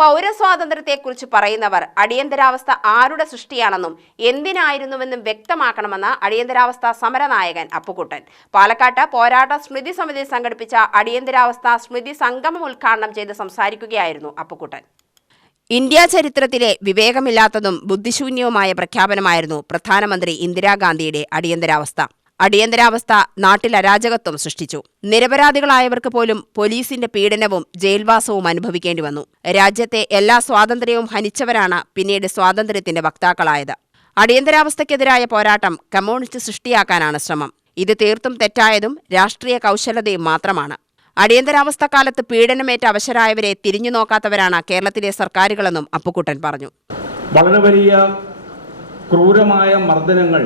പൗരസ്വാതന്ത്ര്യത്തെക്കുറിച്ച് പറയുന്നവർ അടിയന്തരാവസ്ഥ ആരുടെ സൃഷ്ടിയാണെന്നും എന്തിനായിരുന്നുവെന്നും വ്യക്തമാക്കണമെന്ന് അടിയന്തരാവസ്ഥ സമരനായകൻ അപ്പുകുട്ടൻ. പാലക്കാട്ട് പോരാട്ട സ്മൃതി സമിതി സംഘടിപ്പിച്ച അടിയന്തരാവസ്ഥ സ്മൃതി സംഗമം ഉദ്ഘാടനം ചെയ്ത് സംസാരിക്കുകയായിരുന്നു അപ്പുകുട്ടൻ. ഇന്ത്യ ചരിത്രത്തിലെ വിവേകമില്ലാത്തതും ബുദ്ധിശൂന്യവുമായ പ്രഖ്യാപനമായിരുന്നു പ്രധാനമന്ത്രി ഇന്ദിരാഗാന്ധിയുടെ അടിയന്തരാവസ്ഥ. അടിയന്തരാവസ്ഥ നാട്ടിൽ അരാജകത്വം സൃഷ്ടിച്ചു. നിരപരാധികളായവർക്ക് പോലും പോലീസിന്റെ പീഡനവും ജയിൽവാസവും അനുഭവിക്കേണ്ടി വന്നു. രാജ്യത്തെ എല്ലാ സ്വാതന്ത്ര്യവും ഹനിച്ചവരാണ് പിന്നീട് സ്വാതന്ത്ര്യത്തിന്റെ വക്താക്കളായത്. അടിയന്തരാവസ്ഥയ്ക്കെതിരായ പോരാട്ടം കമ്മ്യൂണിസ്റ്റ് സൃഷ്ടിയാക്കാനാണ് ശ്രമം. ഇത് തീർത്തും തെറ്റായതും രാഷ്ട്രീയ കൗശലതയും മാത്രമാണ്. അടിയന്തരാവസ്ഥ കാലത്ത് പീഡനമേറ്റ അവശരായവരെ തിരിഞ്ഞു നോക്കാത്തവരാണ് കേരളത്തിലെ സർക്കാരുകളെന്നും അപ്പുക്കുട്ടൻ പറഞ്ഞു. വളരെ വലിയ ക്രൂരമായ മർദ്ദനങ്ങൾ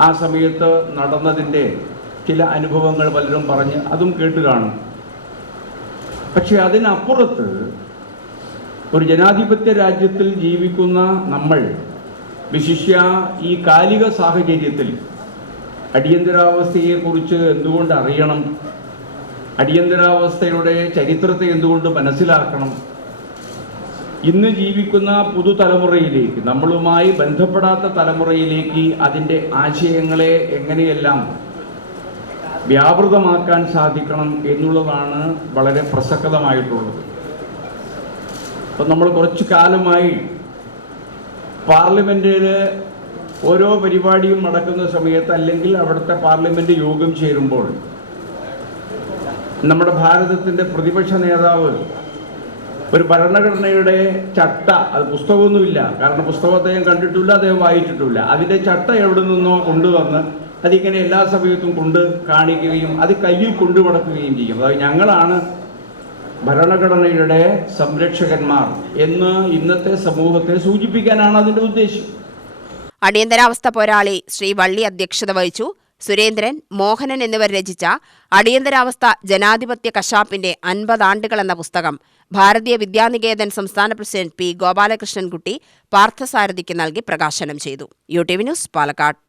ആ സമയത്ത് നടന്നതിന്റെ ചില അനുഭവങ്ങൾ പലരും പറഞ്ഞ് അതും കേട്ട് കാണും. പക്ഷെ അതിനപ്പുറത്ത് ഒരു ജനാധിപത്യ രാജ്യത്തിൽ ജീവിക്കുന്ന നമ്മൾ വിശിഷ്യ ഈ കാലിക സാഹചര്യത്തിൽ അടിയന്തരാവസ്ഥയെക്കുറിച്ച് എന്തുകൊണ്ട് അറിയണം? അടിയന്തരാവസ്ഥയുടെ ചരിത്രത്തെ എന്തുകൊണ്ട് മനസ്സിലാക്കണം? ഇന്ന് ജീവിക്കുന്ന പുതുതലമുറയിലേക്ക് നമ്മളുമായി ബന്ധപ്പെടാത്ത തലമുറയിലേക്ക് അതിന്റെ ആശയങ്ങളെ എങ്ങനെയെല്ലാം വ്യാപൃതമാക്കാൻ സാധിക്കണം എന്നുള്ളതാണ് വളരെ പ്രസക്തമായിട്ടുള്ളത്. അപ്പം നമ്മൾ കുറച്ചു കാലമായി പാർലമെന്റിൽ ഓരോ പരിപാടിയും നടക്കുന്ന സമയത്ത് അല്ലെങ്കിൽ അവിടുത്തെ പാർലമെന്റ് യോഗം ചേരുമ്പോൾ നമ്മുടെ ഭാരതത്തിന്റെ പ്രതിപക്ഷ നേതാവ് ഒരു ഭരണഘടനയുടെ ചട്ട അത് പുസ്തകമൊന്നുമില്ല. കാരണം പുസ്തകം അദ്ദേഹം കണ്ടിട്ടില്ല അദ്ദേഹം വായിച്ചിട്ടില്ല. അതിന്റെ ചട്ട എവിടെ നിന്നോ കൊണ്ടുവന്ന് അതിങ്ങനെ എല്ലാ സമയത്തും കൊണ്ട് കാണിക്കുകയും അത് കയ്യിൽ കൊണ്ടു നടക്കുകയും ചെയ്യും. അതായത് ഞങ്ങളാണ് ഭരണഘടനയുടെ സംരക്ഷകന്മാർ എന്ന് ഇന്നത്തെ സമൂഹത്തെ സൂചിപ്പിക്കാനാണ് അതിന്റെ ഉദ്ദേശം. അടിയന്തരാവസ്ഥ പോരാളി ശ്രീ വള്ളി അധ്യക്ഷത വഹിച്ചു. സുരേന്ദ്രൻ മോഹനൻ എന്നിവർ രചിച്ച അടിയന്തരാവസ്ഥ ജനാധിപത്യ കശാപ്പിന്റെ അൻപതാണ്ടുകൾ എന്ന പുസ്തകം ഭാരതീയ വിദ്യാനികേതൻ സംസ്ഥാന പ്രസിഡന്റ് പി ഗോപാലകൃഷ്ണൻകുട്ടി പാർത്ഥസാരഥിക്ക് നൽകി പ്രകാശനം ചെയ്തു. U T V news Palakkad.